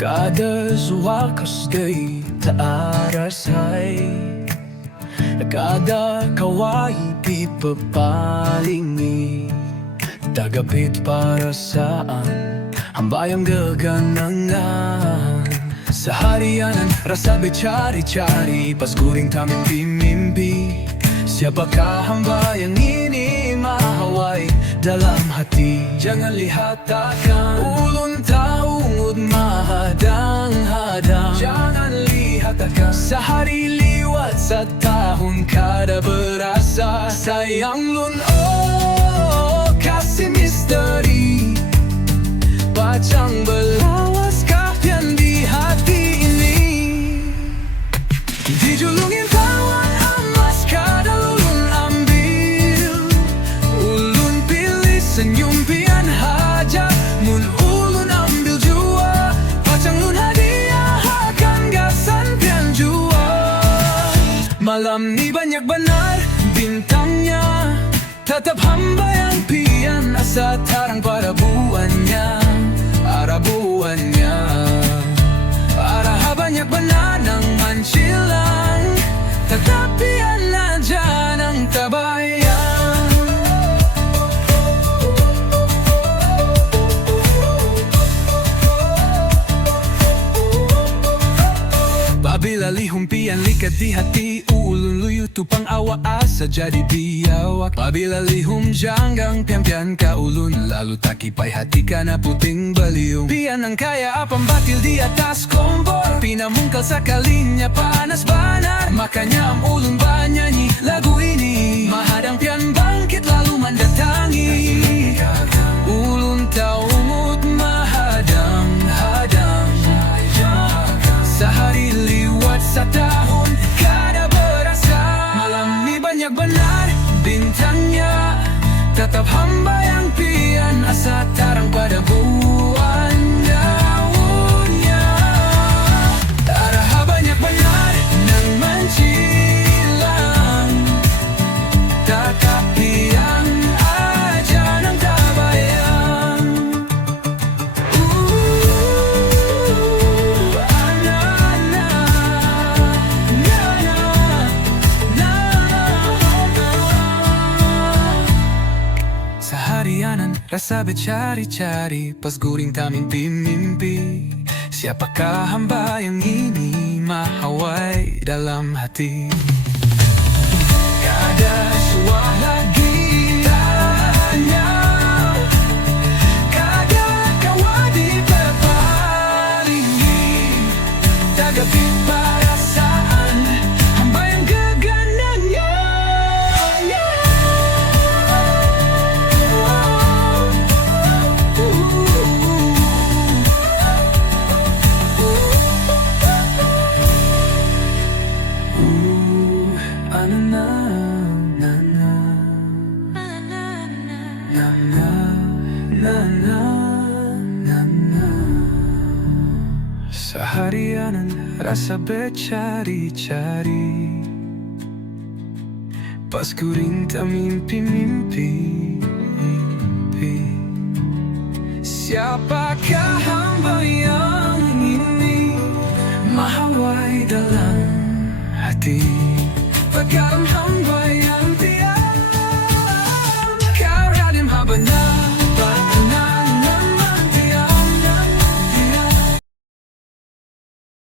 Kada wakas kay taarasay, kada kaway di papalingi, tagapit para saan hambayang gaganangan. Sa harianan rasabe cari-cari, paskuring taming pimimpi, siapa kahambayang ini mahaway dalam hati. Jangan lihat takkan ulun taungud mahadang-hadang, jangan lihat takkan sa hari liwat sa tahun kada berasa. Sayang lun oh kasih misteri, pacang belawas kapian di hati ini. Dijulungin tawan amas kada ulun ambil, ulun pilih senyum pian hajat, mun ulun ambil jua, pacang lun hadiah akan gasan pian jua. Malam ni banyak benar bintangnya, tetap hamba yang pian asa tarang pada buannya, arah buannya. Arah banyak benar nang mancilang, tetapi aja nang tabayang. Babila lihumpian likat di hati, ulun luyu tupang awa asa jadi biawak. Babila lihum janggang pian-pian ka ulun, lalu takipay hati ka na puting baliw. Pian ang kaya apang batil di atas kompor, pinamungkal sa kalinya panas banar. Makanya ang ulun banyanyi lagu ini, mahadang pian bangkit lalu mendatangi. Ulun taungud mahadang-hadang, sa hari liwat sa tahun kada berasa. Malam ni banyak benar bintangnya, tetap hamba yang pian asa tarang pada buan daunnya. Arah banyak benar nang mencilang, tetapi yang aja nang tabayang. Seharianan rasa bercari-cari, pas guring tak mimpi-mimpi, siapakah hamba yang ini mahawai dalam hati. Kada suah lagi tanya, kada kawadi berpalingi, tagapi perasaan hamba yang geganangnya. Seharianan rasa bercari-cari, pas kuring tak mimpi-mimpi. Siapakah hamba yang ini mahawai dalam hati.